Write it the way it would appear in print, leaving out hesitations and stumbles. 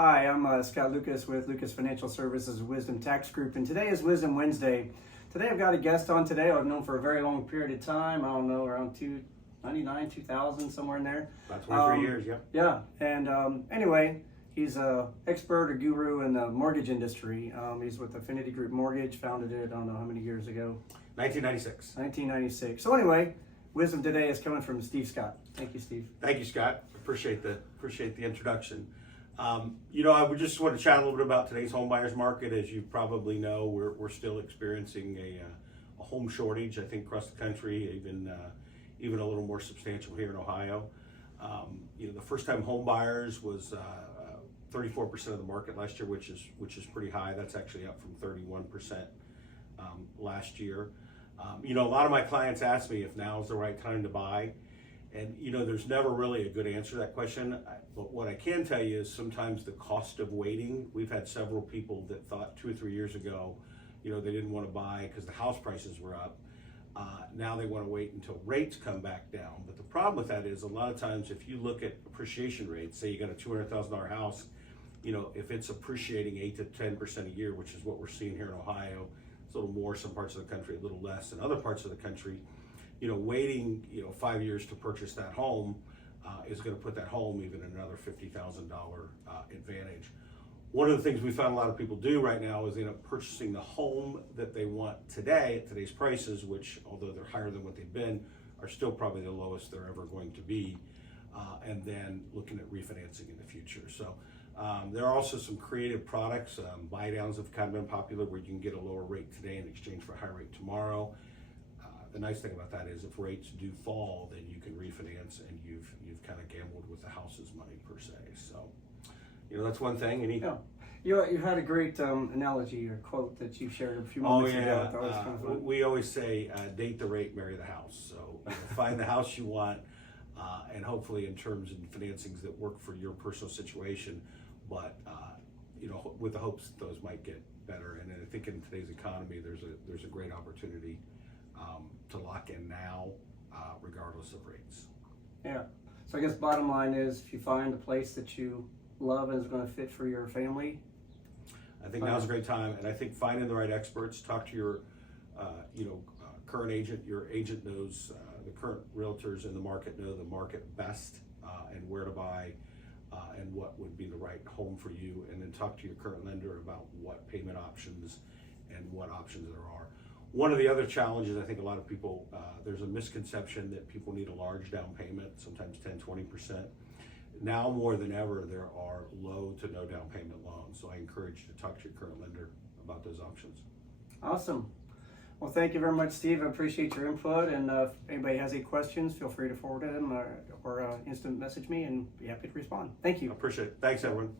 Hi, I'm Scott Lucas with Lucas Financial Services Wisdom Tax Group, and today is Wisdom Wednesday. Today I've got a guest on today I've known for a very long period of time. I don't know, around 1999, 2000, somewhere in there. About 23 years, yeah. Yeah, and anyway, he's an expert, a guru in the mortgage industry. He's with Affinity Group Mortgage, founded it, I don't know how many years ago. 1996. 1996. So anyway, Wisdom today is coming from Steve Scott. Thank you, Steve. Thank you, Scott. Appreciate the introduction. I would just want to chat a little bit about today's home buyers market. As you probably know, we're still experiencing a home shortage, I think, across the country, even a little more substantial here in Ohio. The first-time home buyers was 34% of the market last year, which is pretty high. That's actually up from 31% last year. A lot of my clients ask me if now is the right time to buy. And, there's never really a good answer to that question. But what I can tell you is sometimes the cost of waiting. We've had several people that thought 2 or 3 years ago, they didn't want to buy because the house prices were up. Now they want to wait until rates come back down. But the problem with that is a lot of times if you look at appreciation rates, say you got a $200,000 house, if it's appreciating 8 to 10% a year, which is what we're seeing here in Ohio, it's a little more some parts of the country, a little less in other parts of the country. Waiting 5 years to purchase that home is going to put that home even another $50,000 advantage. One of the things we found a lot of people do right now is they end up purchasing the home that they want today at today's prices, which, although they're higher than what they've been, are still probably the lowest they're ever going to be, and then looking at refinancing in the future. So there are also some creative products. Buy downs have kind of been popular, where you can get a lower rate today in exchange for a high rate tomorrow. The nice thing about that is if rates do fall, then you can refinance, and you've kind of gambled with the house's money per se. So, that's one thing. You had a great analogy or quote that you shared a few moments ago. I thought it was kind of fun. We always say, date the rate, marry the house. So find the house you want, and hopefully in terms and financings that work for your personal situation. But with the hopes that those might get better. And I think in today's economy, there's a great opportunity to lock in now, regardless of rates. Yeah. So I guess bottom line is, if you find a place that you love and is going to fit for your family, I think now's a great time. And I think finding the right experts, talk to your, current agent. Your agent knows the current realtors in the market know the market best, and where to buy, and what would be the right home for you. And then talk to your current lender about what payment options and what options there are. One of the other challenges, I think a lot of people, there's a misconception that people need a large down payment, sometimes 10, 20%. Now more than ever, there are low to no down payment loans. So I encourage you to talk to your current lender about those options. Awesome. Well, thank you very much, Steve. I appreciate your input. And if anybody has any questions, feel free to forward them or instant message me, and be happy to respond. Thank you. I appreciate it. Thanks, everyone.